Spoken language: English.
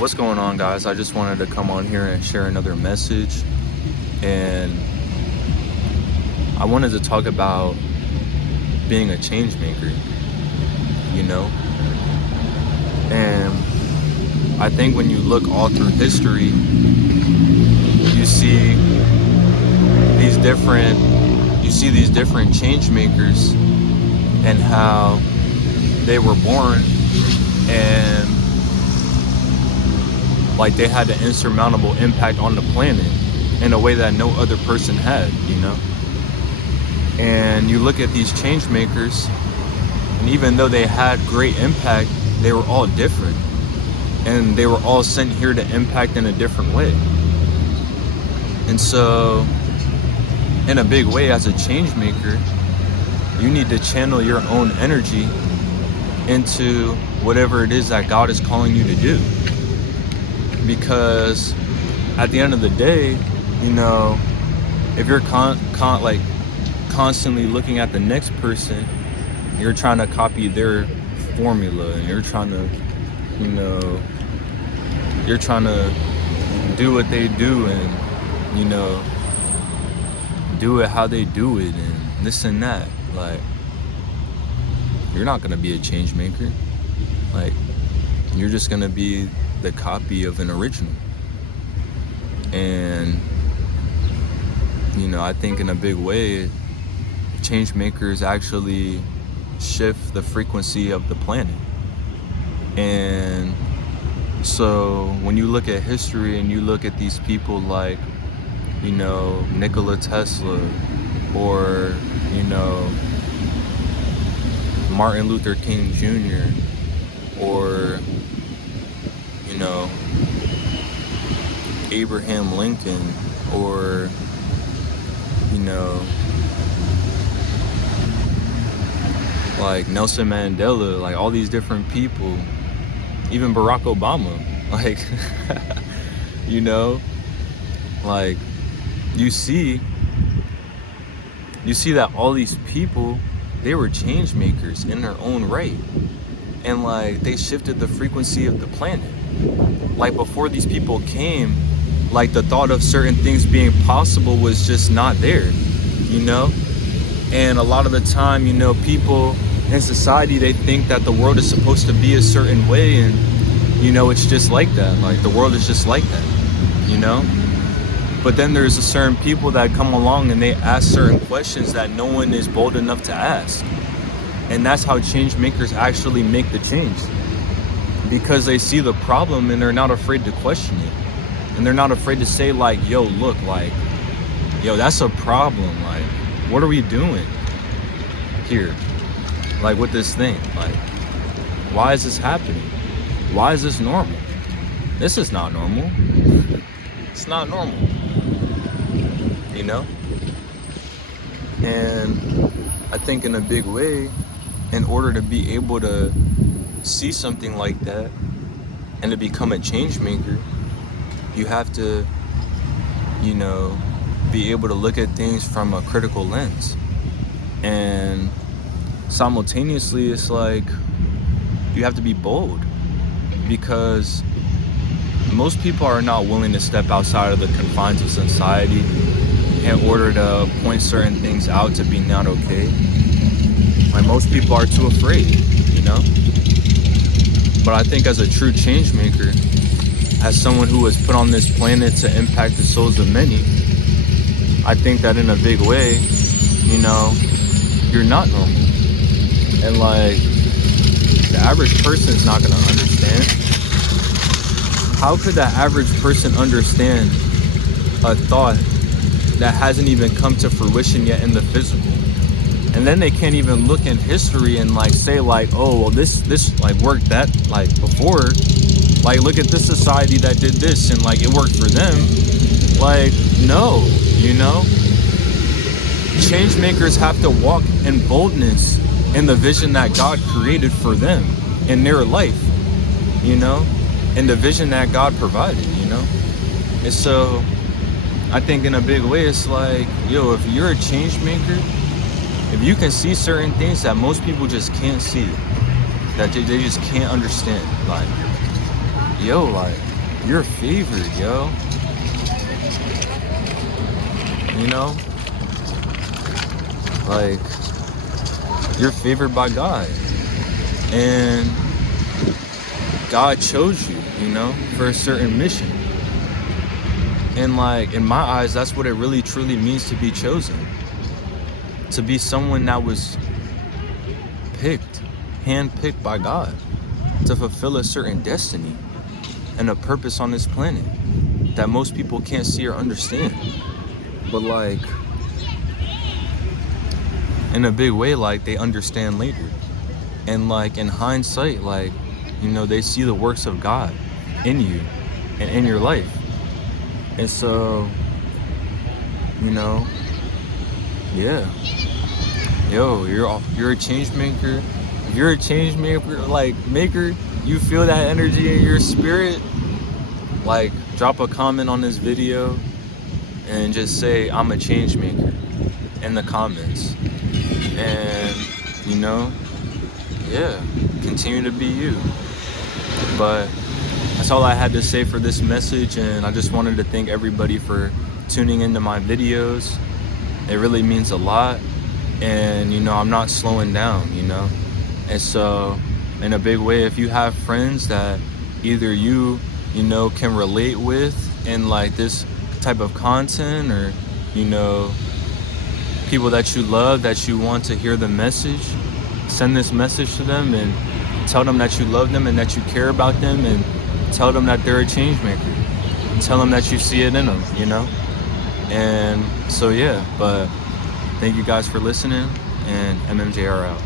What's going on, guys? I just wanted to come on here and share another message, and I wanted to talk about being a change maker, you know? And I think when you look all through history, you see these different change makers and how they were born, and like they had an insurmountable impact on the planet in a way that no other person had, you know? And you look at these change makers, and even though they had great impact, they were all different. And they were all sent here to impact in a different way. And so, in a big way, as a change maker, you need to channel your own energy into whatever it is that God is calling you to do. Because at the end of the day, you know, if you're constantly looking at the next person, you're trying to copy their formula, and you're trying to, you're trying to do what they do, and, do it how they do it, and this and that. Like, you're not gonna be a change maker. Like, you're just gonna be the copy of an original. And I think in a big way, change makers actually shift the frequency of the planet. And so when you look at history and you look at these people like Nikola Tesla, or Martin Luther King Jr., or Abraham Lincoln, or like Nelson Mandela, like all these different people, even Barack Obama, like like you see that all these people, they were change makers in their own right, and like they shifted the frequency of the planet. Like before these people came, like the thought of certain things being possible was just not there, and a lot of the time, people in society, they think that the world is supposed to be a certain way, and it's just like that. Like the world is just like that, but then there's a certain people that come along and they ask certain questions that no one is bold enough to ask. And that's how change makers actually make the change, because they see the problem and they're not afraid to question it. And they're not afraid to say like, yo, look, like, yo, that's a problem. Like, what are we doing here? Like with this thing, like, why is this happening? Why is this normal? This is not normal. It's not normal, And I think in a big way, in order to be able to see something like that and to become a change maker, you have to, be able to look at things from a critical lens. And simultaneously, it's like you have to be bold, because most people are not willing to step outside of the confines of society in order to point certain things out to be not okay. Like most people are too afraid, But I think as a true change maker, as someone who was put on this planet to impact the souls of many, I think that in a big way, you're not normal. And like, the average person's not gonna understand. How could the average person understand a thought that hasn't even come to fruition yet in the physical? And then they can't even look in history and like say like, oh, well, this like worked that like before. Like, look at this society that did this and like it worked for them. Like, no, Change makers have to walk in boldness in the vision that God created for them in their life, and the vision that God provided, And so I think in a big way, it's like, yo, if you're a change maker, if you can see certain things that most people just can't see, that they just can't understand, like, yo, like, you're favored, yo. You know? Like, you're favored by God. And God chose you, you know, for a certain mission. And like, in my eyes, that's what it really truly means to be chosen. To be someone that was handpicked by God to fulfill a certain destiny and a purpose on this planet that most people can't see or understand. But like, in a big way, like, they understand later. And like, in hindsight, like, you know, they see the works of God in you and in your life. And so, you know, yeah. Yo, you're a change maker. If you're a change maker, like, you feel that energy in your spirit, like, drop a comment on this video and just say, I'm a change maker, in the comments. And, you know, yeah, continue to be you. But that's all I had to say for this message, and I just wanted to thank everybody for tuning into my videos. It really means a lot. And, you know, I'm not slowing down, you know. And so, in a big way, if you have friends that either you know, can relate with in like this type of content, or, you know, people that you love, that you want to hear the message, send this message to them and tell them that you love them and that you care about them, and tell them that they're a change maker. And tell them that you see it in them, you know. And so, yeah, but thank you guys for listening, and MMJR out.